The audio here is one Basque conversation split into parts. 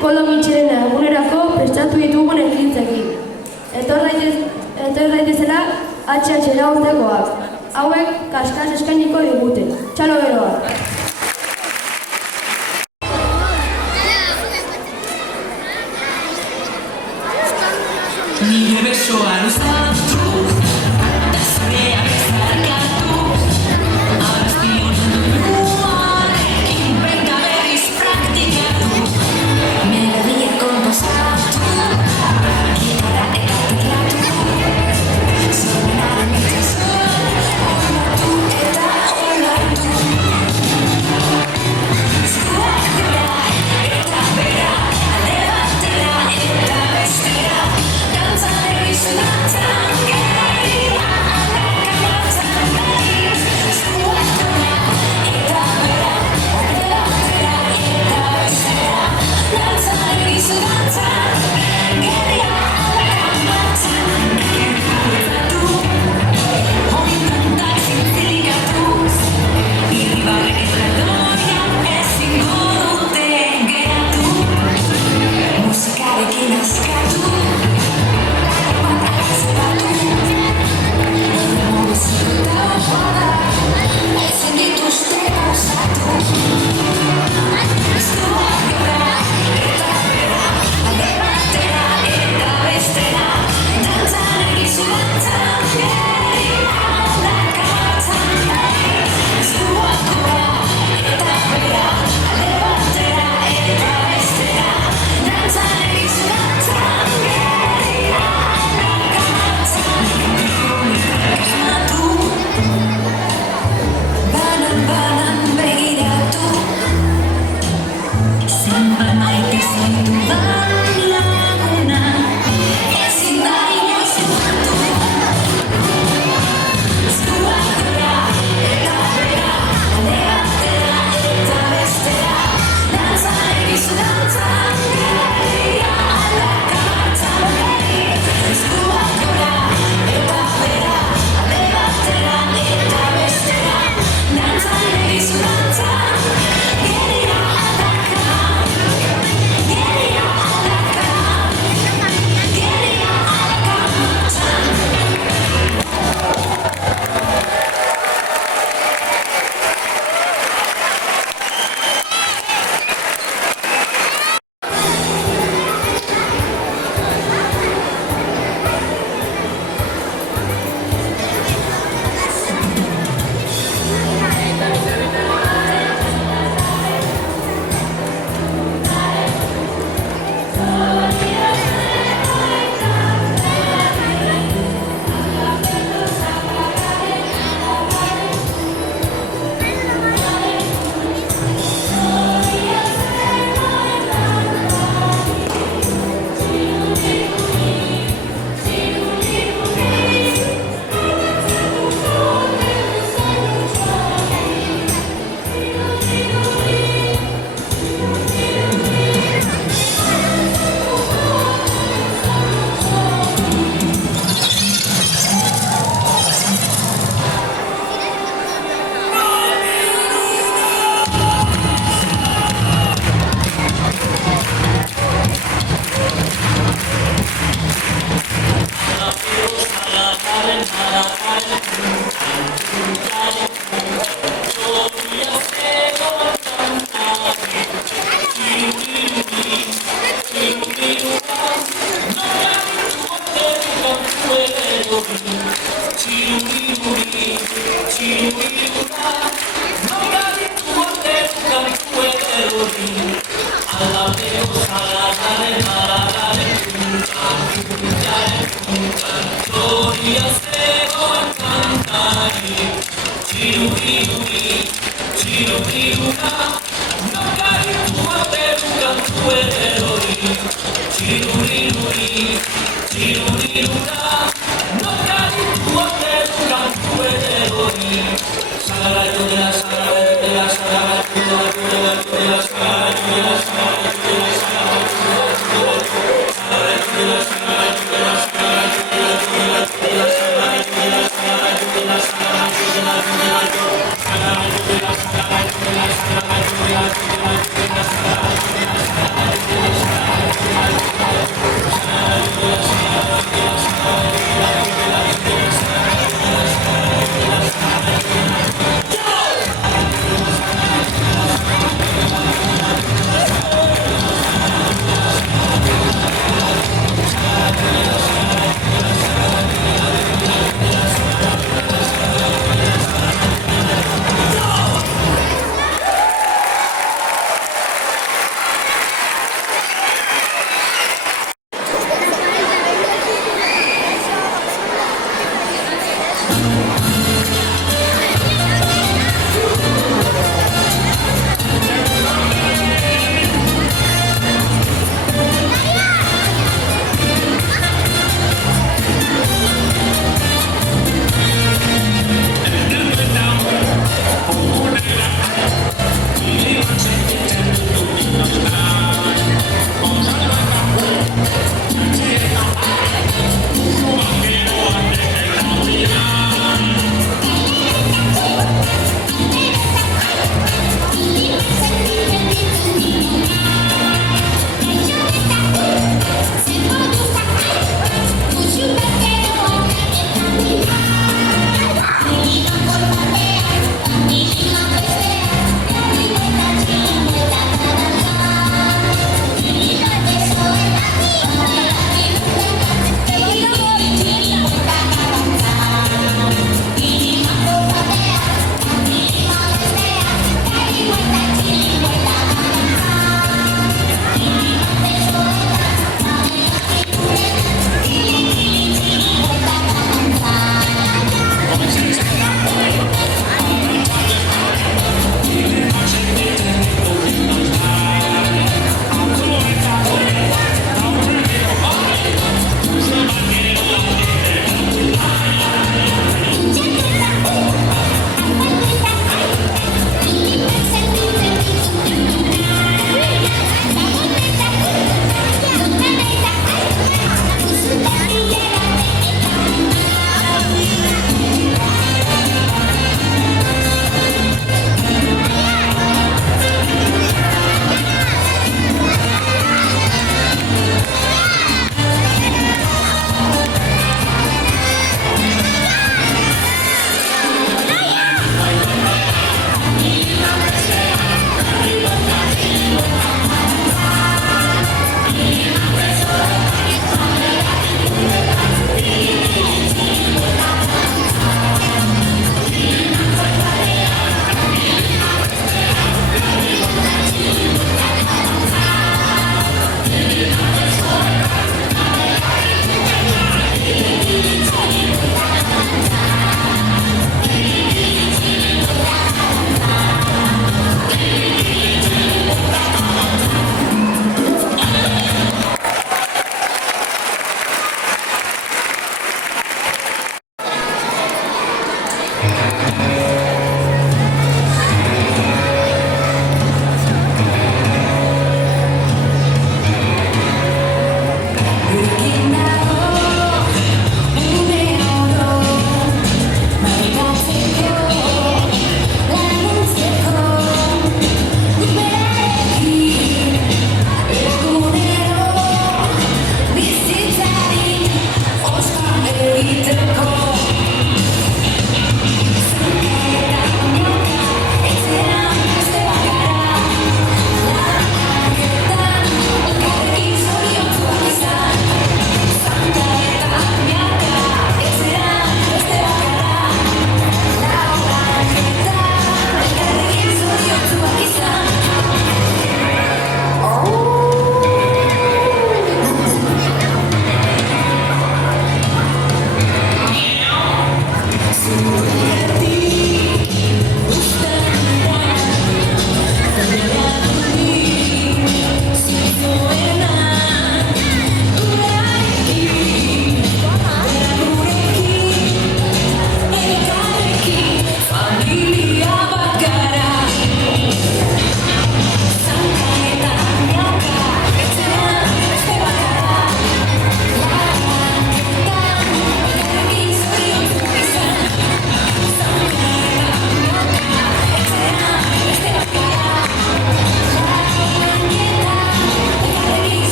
Koldo Mitxelena egunerako prestatu ditugun ekintzekin. Etor daitezela HH urtekoak. Hauek kaskas eskainiko digute. Txalo beroa. Nire besoa luzatu, da zureak zarkatu, abraztion duarekin baita berriz praktikatu. Melodia konposatu, gitarra eta teklatu, zormenaren itxasun, olatu eta olatu. Zuak gora eta bera, alde batera eta bestera.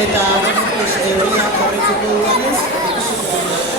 Eta, hori jarretzeko dudanez, ikusiko dugu.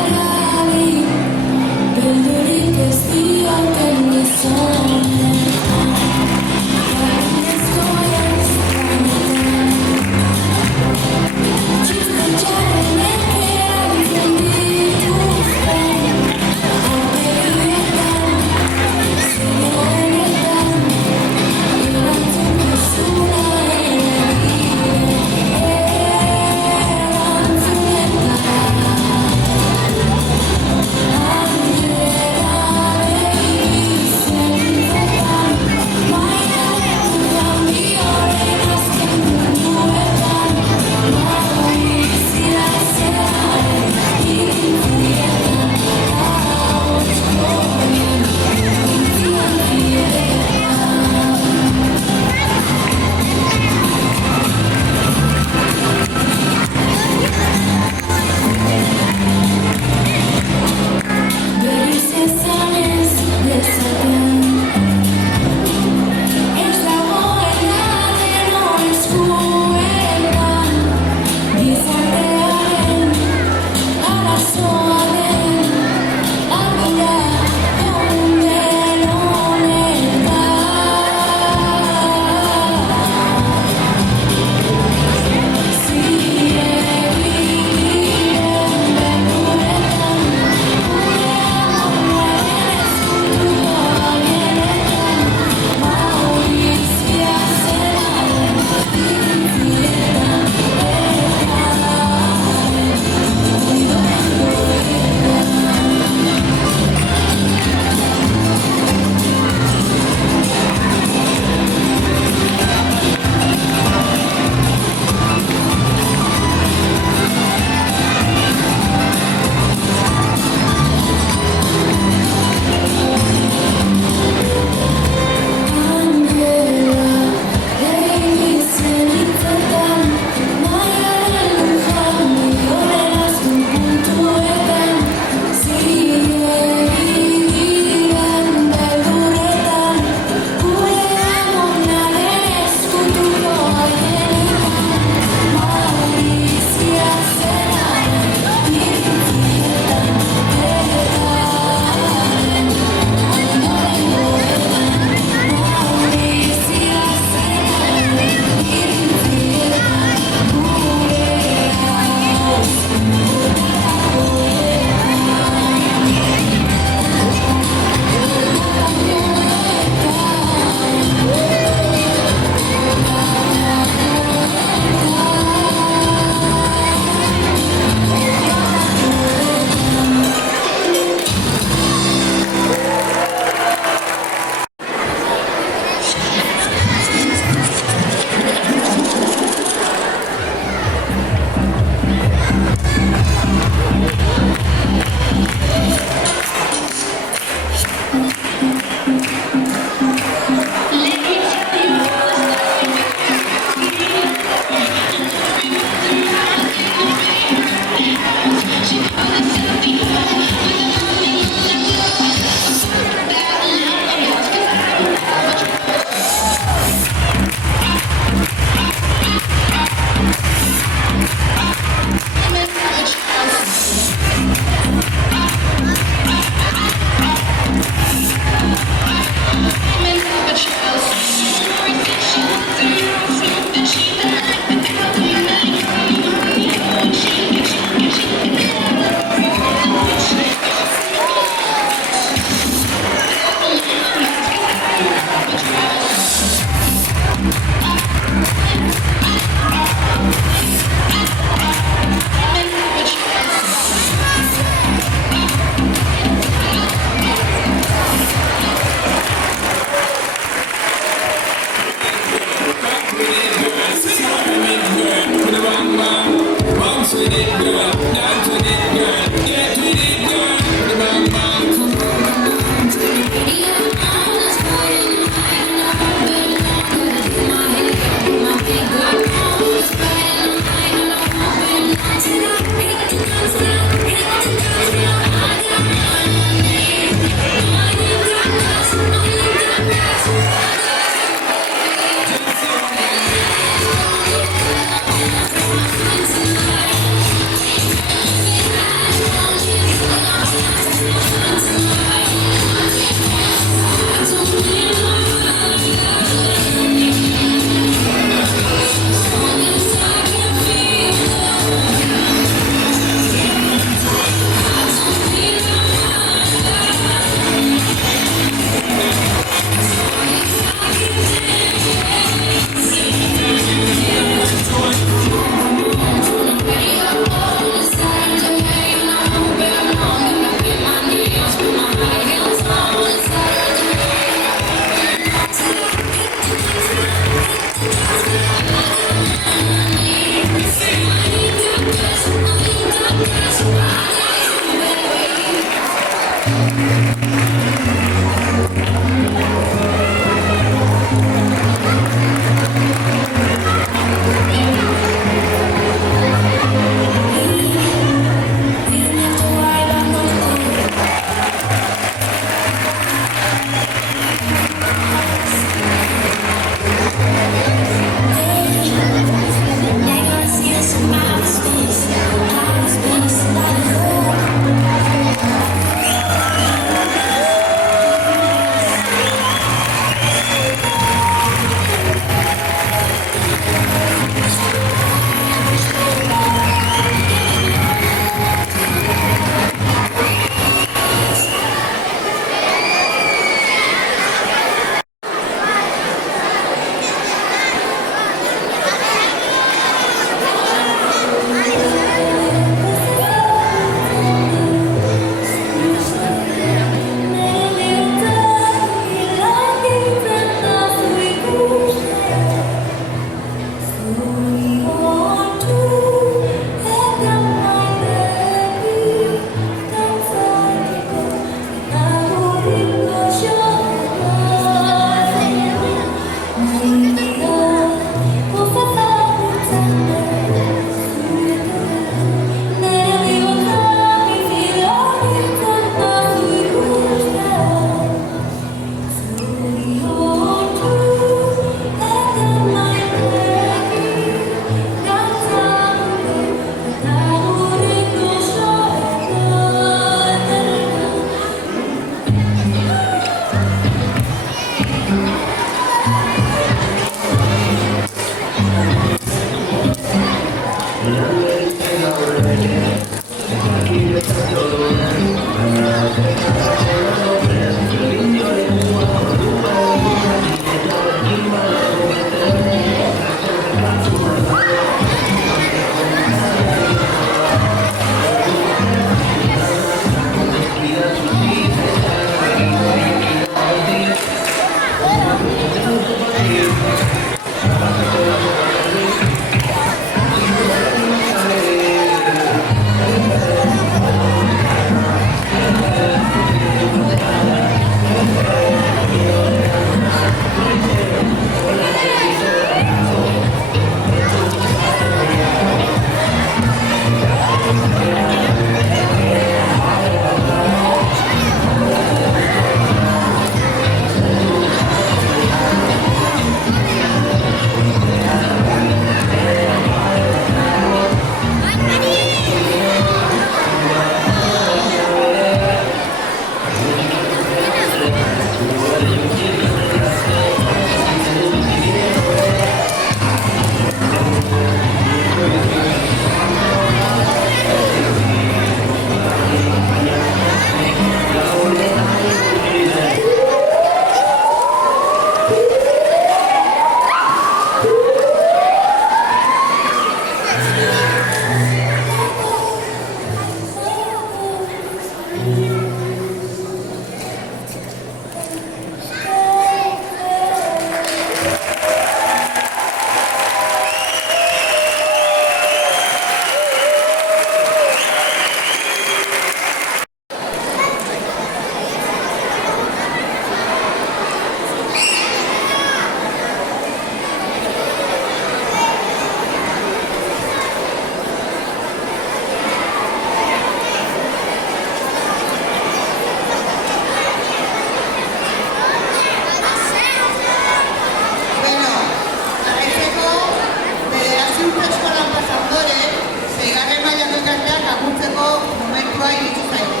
momentua iritsi zaigu.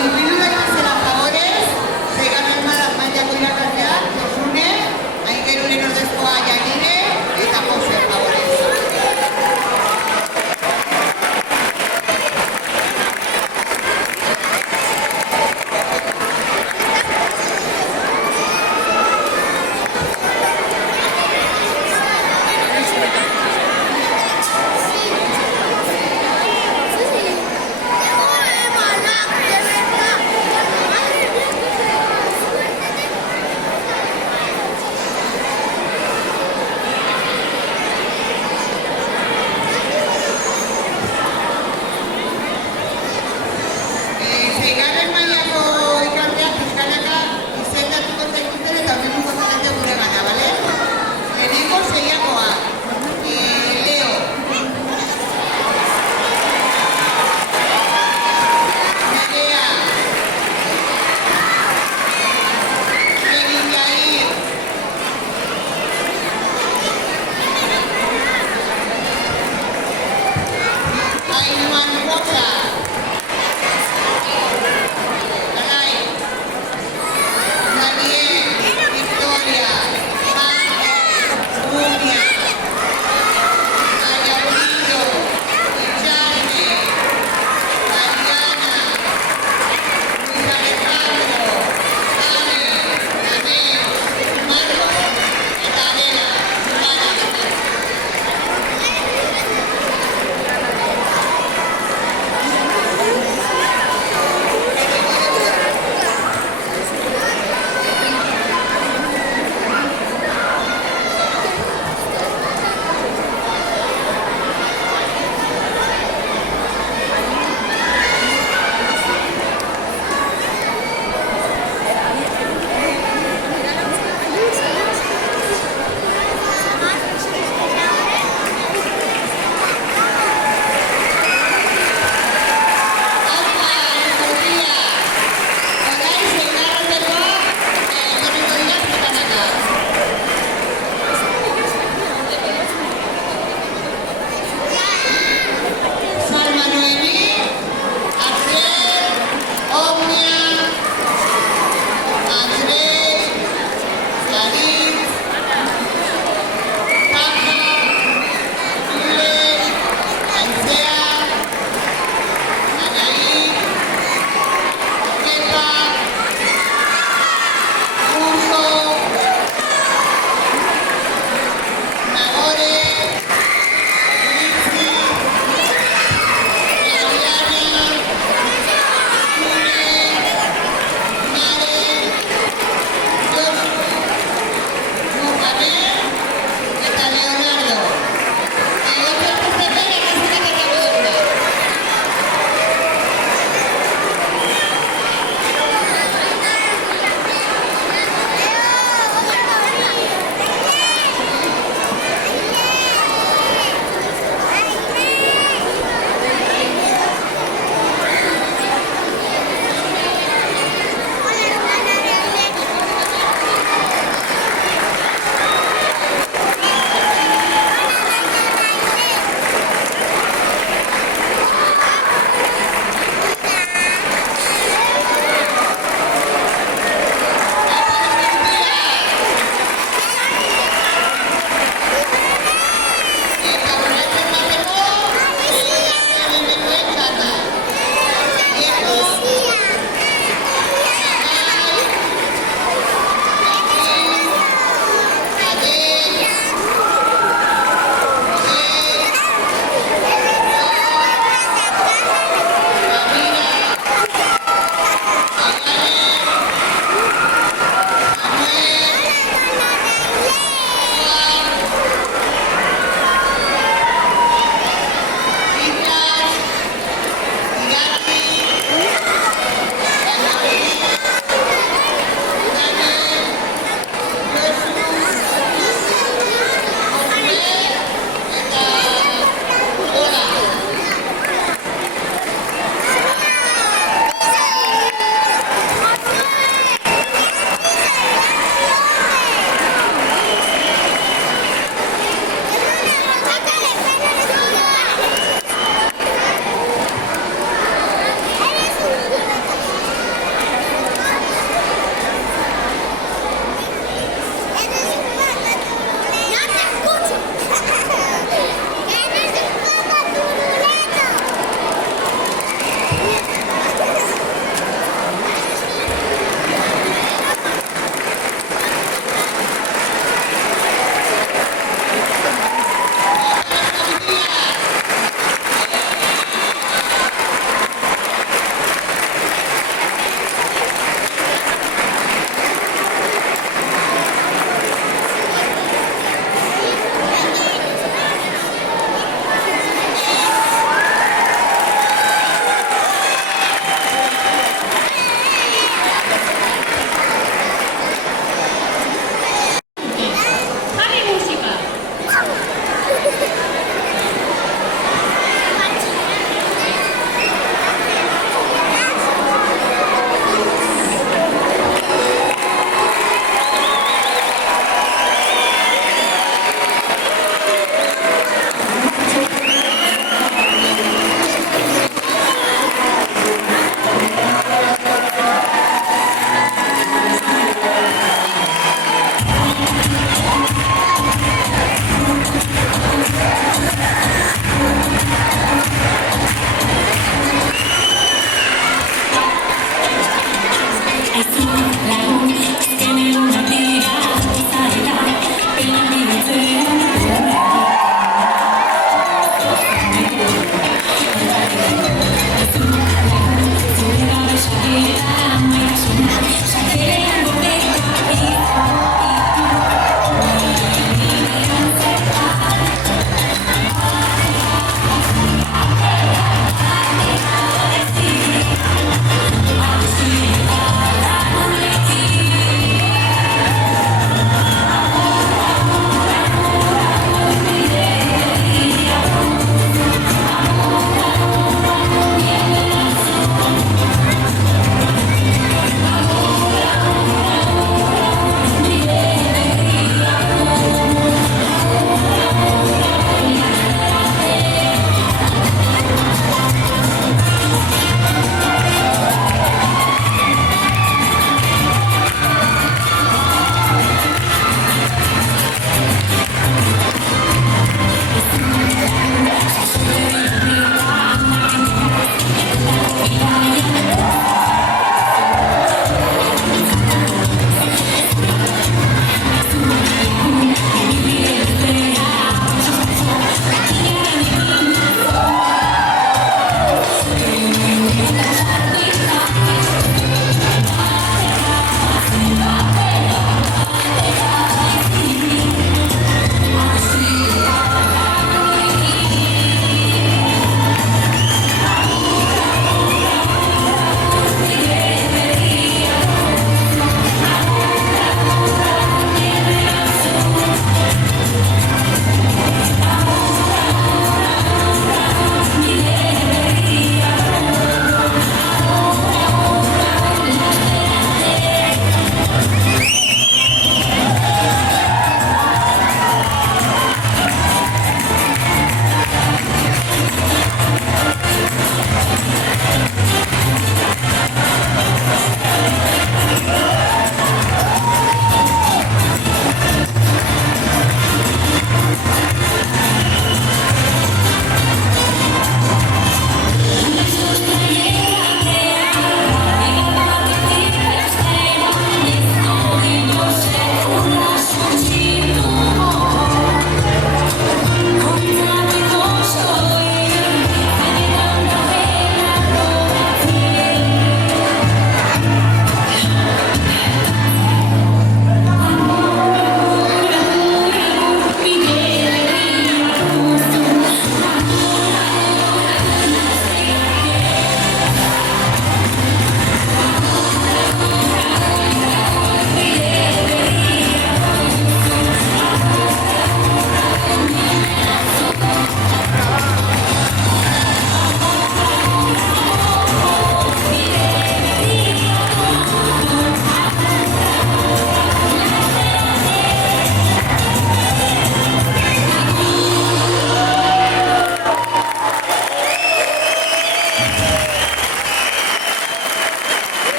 Urbildu daitezela favorez, seigarren mailako irakasleak, Josune, Aingerunen ordezkoa Janine eta Jose favorez. Seigarren mailako ikarteak pixkanaka izendatuko zaituzten eta horretuko zarete gure gana, bale? Lehenengo seiakoa, Leo. Nerea. Kevin Jair. Ainuan Boca.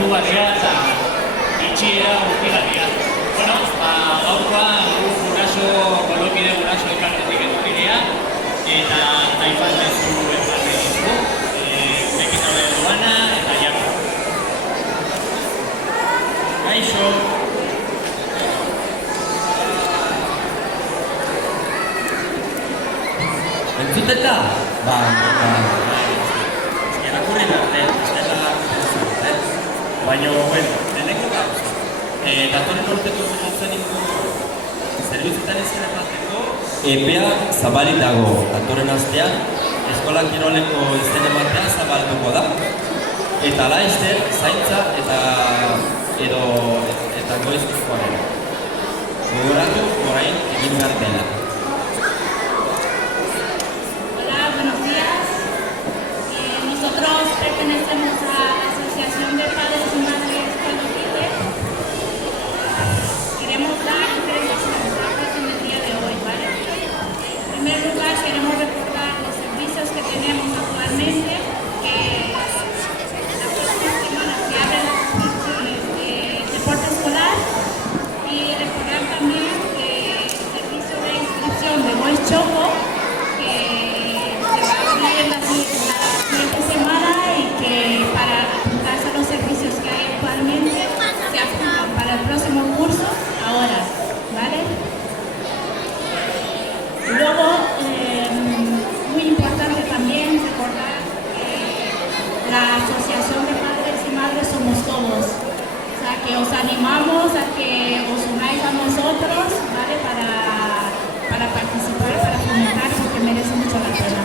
izugarria eta itxiera urtigarria. Bueno, gaurkoan guraso, kolokide guraso elkartetik etorri dira, eta aipatzen zu elkarri dugu, Bekitabe Duana eta Jago. Kaixo! Entzuteta? Irakurri behar, ez dela baina, bueno, lehenengo gauz. Datorren urteko zuzeniko zerbitzuetan izan emateko epea zabalik dago. Datorren astean, eskola kiroleko izen ematea zabalduko da. Eta laizzer, zaintza eta goizkoaren. Gogoratu, orain egin behar dela. Buenos días. Nosotros pertenecemos a la Asociación de Padres y Madres Colokide. Queremos dar diferentes mensajes en el día de hoy, ¿vale? En primer lugar, queremos recordar los servicios que tenemos actualmente, que la próxima semana se abren las inscripciones de deporte escolar, y recordar también que el servicio de inscripción de Boys Choco, la siguiente semana, y que para apuntarse a los servicios que hay actualmente se apuntan para el próximo curso ahora, ¿vale? Luego, muy importante también recordar que la Asociación de Padres y Madres somos todos, o sea que os animamos a que os unáis a nosotros, ¿vale? Para participar, para fomentar, porque merece mucho la pena.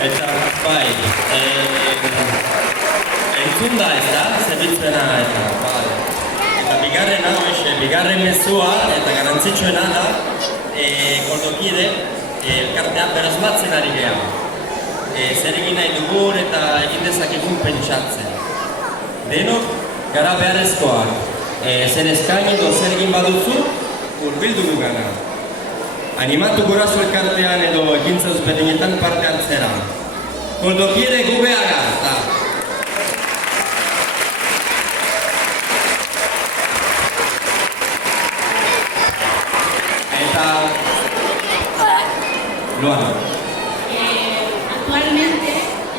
Eta, bai, entzun da ez da, zerbitzuena eta, bai. Eta bigarren mezua eta garantzitsuena da, Kolokide elkartean berasmatzen ari geha. Zer egin nahi dugun eta egin dezakegun pentsatzen. Denok gara beharrezkoak, zer eskaini edo zer egin baduzu, hurbildu gu gana. Animatu guraso elkartean edo ekintza ezberdinetan parte hartzera. Kolokide gu beharra! Eta... Luana. Actualmente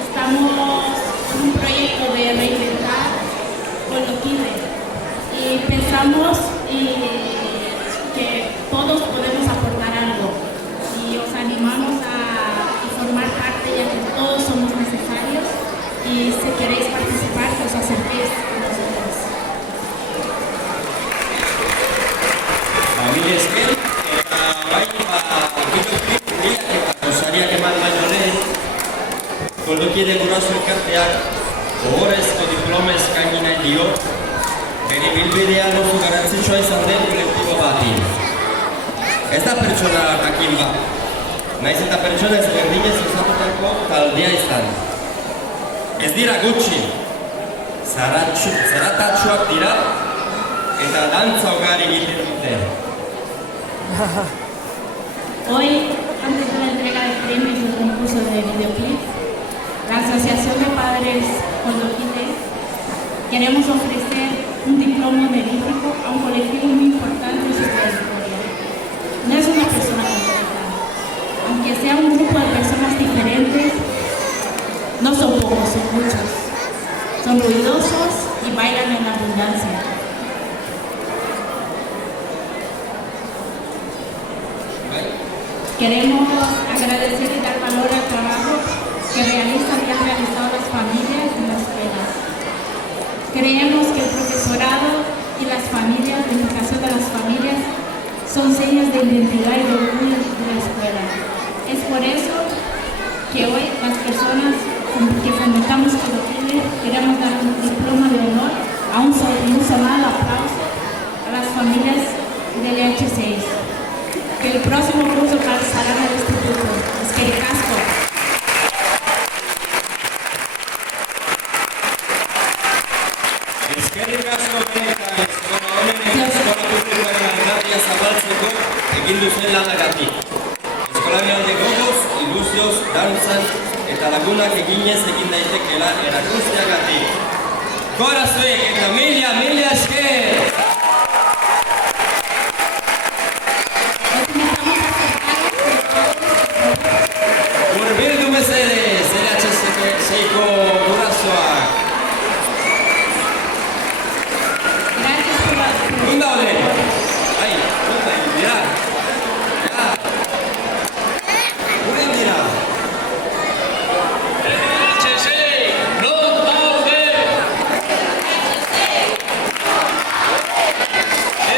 estamos en un proyecto de reinventar Kolokide y pensamos que todos podemos aportar algo, y os animamos a formar parte, ya que todos somos necesarios, y si queréis participar, que os acerquéis a nosotros. Mila esker, eta bain bideoklip eta gozariak eman baino lehen, Kolokide guraso elkarteak ohorezko diploma eskaini nahi dio, bere bilbidean oso garantzitsua izan den kolektibo bati. Ez da pertsona jakin bat, naiz eta pertsona ezberdinez osatutako taldea izan. Ez dira gutxi, zaratatsuak dira eta dantza ugari egiten dute. Hoy, antes de la entrega de premios del concurso de videoclip, la Asociación de Padres Kolokide queremos ofrecer un diploma honorífico a un colectivo muy importante en su trayectoria. No es una persona completa. Aunque sea un grupo de personas diferentes, no son pocos, son muchos. Son ruidosos y bailan en abundancia. Queremos agradecer y dar valor al trabajo que realizan y han realizado las familias en las escuelas. Creemos que el profesorado y las familias, la educación de las familias, son señas de identidad y de orgullo de la escuela. Es por eso que hoy las personas que fomentamos Kolokide queremos dar un diploma de honor a un sonado aplauso a las familias del EH6. Que el próximo curso calzará en el instituto. Eskerrik asko. Eskerrik asko benetan eskola honen eskola publikoaren aldarria zabaltzeko egin duzen lanagatik. Eskolarialde gogoz, ilusioz, dantzan eta lagunak eginez egin daitekeela erakusteagatik. gora zuek eta mila esker! Hurbildu mesedez, LHC-ko gurasoak. Gracias por la... Non daude? Ai, non daude, dira. Ja. Guren dira. LHC, non daude!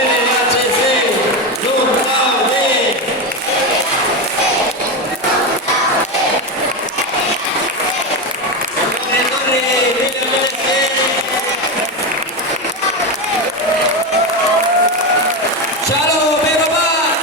LHC, non daude. Etorri, mila esker. Txalo, bego bat!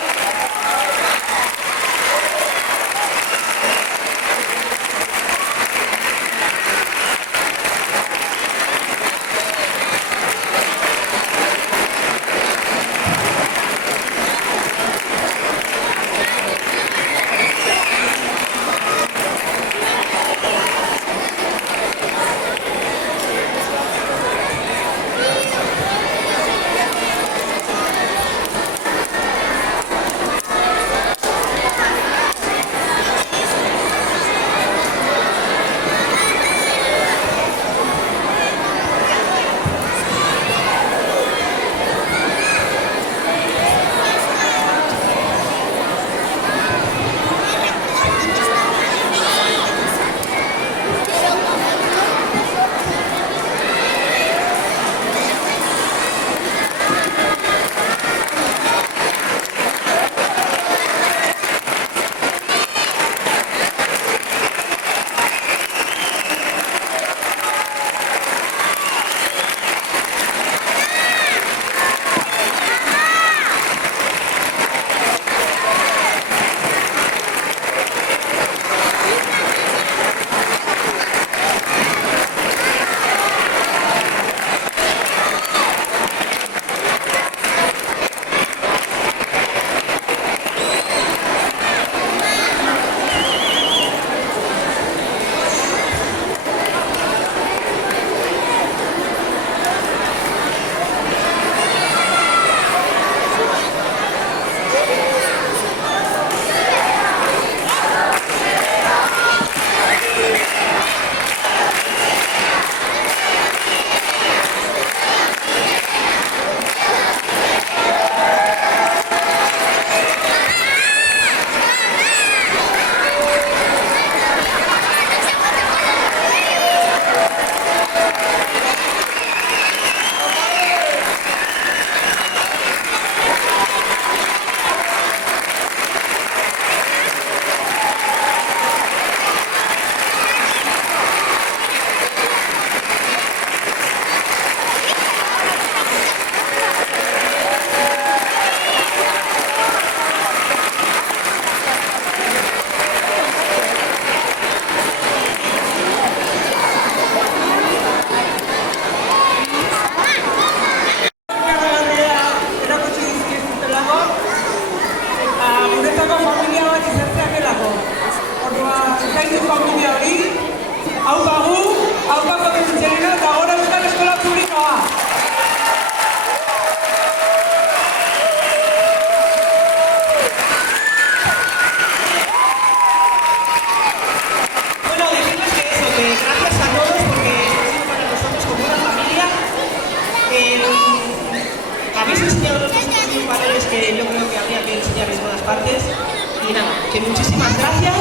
que muchísimas gracias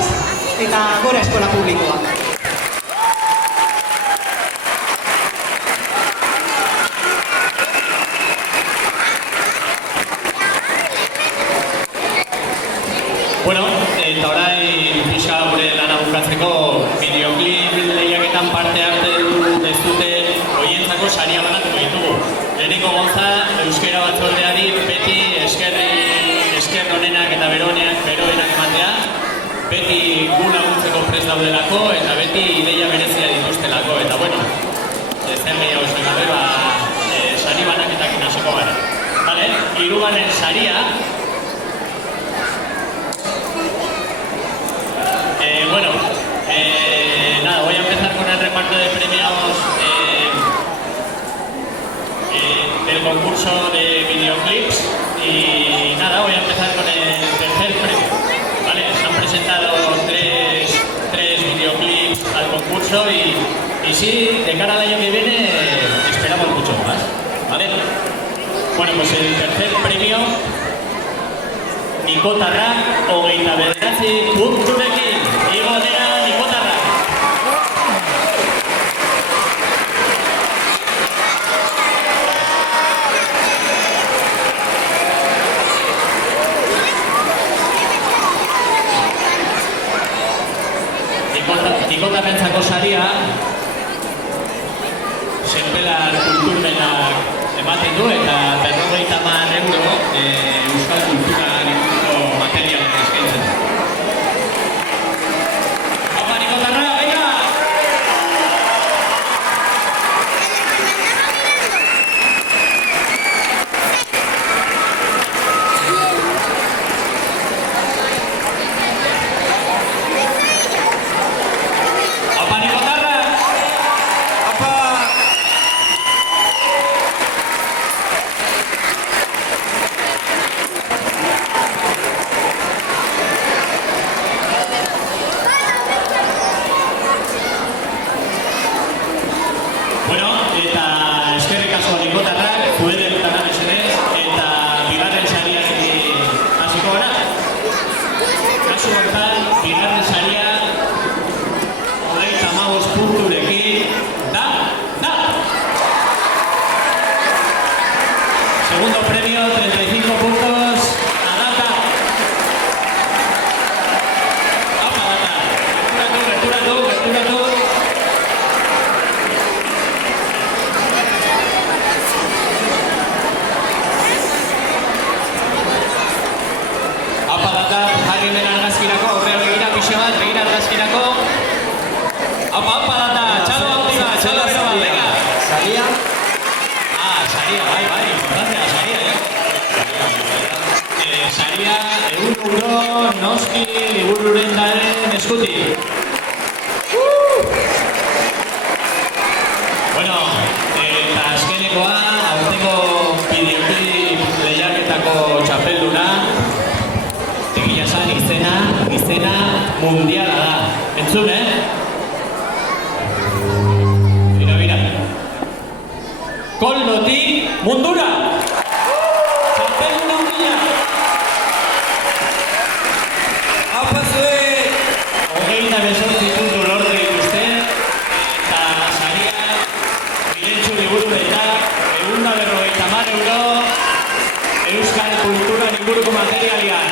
eta gora eskola publikoa. Bueno, eta orain pixka gure lana bukatzeko bideoklip lehiaketan parte hartu ez duten horientzako saria banatuko ditugu. Lehenengo Gonza, euskera batzordeari beti esker honenak eta beroenak ematea, beti gu laguntzeko prest daudelako eta beti ideia berezia dituztelako. Eta bueno, zen gehiago esan gabe, sari banaketak hasiko gara. Vale, hirugarren saria. Nada, voy a empezar con el reparto de premios concurso de videoclips y nada, voy a empezar con el tercer premio. ¿Vale? Se han presentado tres videoclips al concurso y sí, de cara al año que viene esperamos mucho más. ¿Vale? Bueno, pues el tercer premio, Nikotarrak, hogeita bederatzi punturekin. Igo dira Nikotarrak. Nikotarrentzako saria, Senpelar kulturmenak ematen du eta 50 euro euskal kulturaren inguruko materialen eskaintzen. Haupa, Nikotarra, venga! Haupa, Nikotarra! Haupa! Bueno, eta eskerrik asko Nikotarrak, zuen dutana mesedez, eta bigarren sariarekin hasiko gara. Kasu honetan, bigarren saria 35 punturekin da. Segundo premio, 35 puntos a Data. Apa, Data. Gerturatu. Apa, Data, jarri hemen argazkirako, aurrera begira, pixe bat, begira argazkirako. Apa, Data, txalo handi bat, txalo bero bat, venga. Saria, Saria, bai, importantea, saria, Saria, €1, noski, libururen daren eskutik. Bueno, eta azkenekoa, aurteko bideoklip lehiaketako txapelduna, egia esan izena mundiala da. Entzun, Mira. Koldotik mundura! Txapeldun bila! Haupa zuek! 28 puntu lortu dituzte, eta saria Mirentxu liburuetak €150 euskal kulturan inguruko materialian.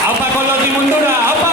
Haupa Koldotik mundura! Haupa!